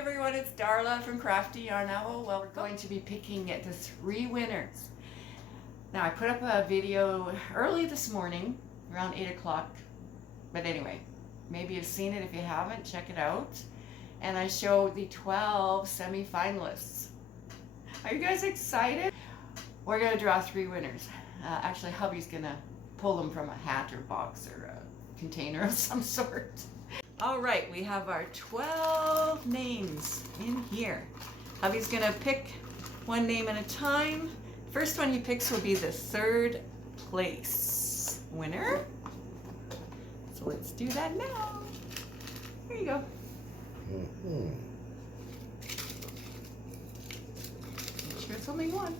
everyone, it's Darla from Crafty Yarn Owl. Well, we're going to be picking the 3 winners. Now, I put up a video early this morning, around 8 o'clock. But anyway, maybe you've seen it. If you haven't, check it out. And I showed the 12 semi-finalists. Are you guys excited? We're going to draw 3 winners. Actually, hubby's going to pull them from a hat or box or a container of some sort. All right, we have our 12 names in here. Hubby's going to pick one name at a time. First one he picks will be the 3rd place winner. So let's do that now. Here you go. Make sure it's only one.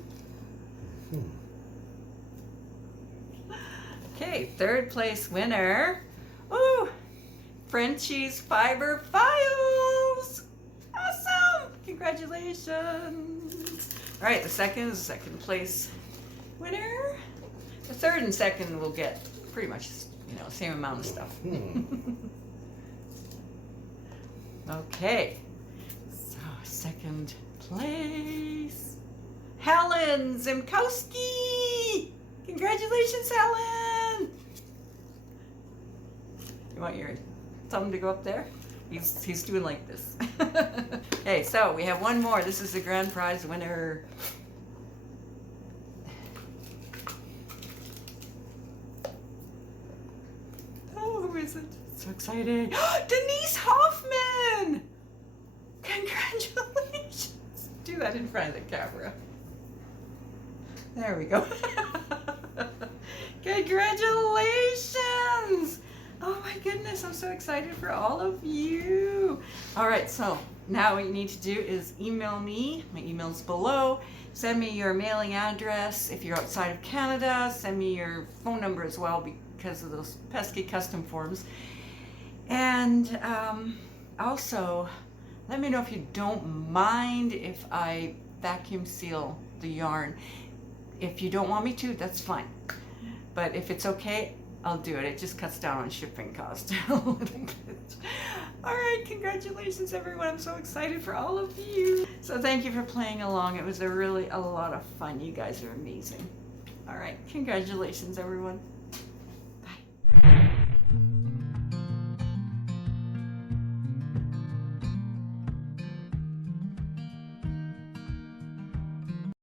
Okay, 3rd place winner. Ooh, Frenchie's Fiber Files. Awesome! Congratulations. All right, the 2nd place winner. The 3rd and 2nd will get pretty much, same amount of stuff. Okay, so 2nd place, Helen Zimkowski. Congratulations, Helen. You want your thumb to go up there? He's doing like this. Okay, so we have one more. This is the grand prize winner. Oh, who is it? So exciting. Denise Hoffman! Congratulations. Do that in front of the camera. There we go. Congratulations! Oh my goodness, I'm so excited for all of you. All right, so now what you need to do is email me. My email's below. Send me your mailing address. If you're outside of Canada, send me your phone number as well because of those pesky custom forms. And also, let me know if you don't mind if I vacuum seal the yarn. If you don't want me to, that's fine. But if it's okay, I'll do it. It just cuts down on shipping cost a little bit. All right, congratulations everyone. I'm so excited for all of you. So thank you for playing along. It was really a lot of fun. You guys are amazing. All right, congratulations everyone. Bye.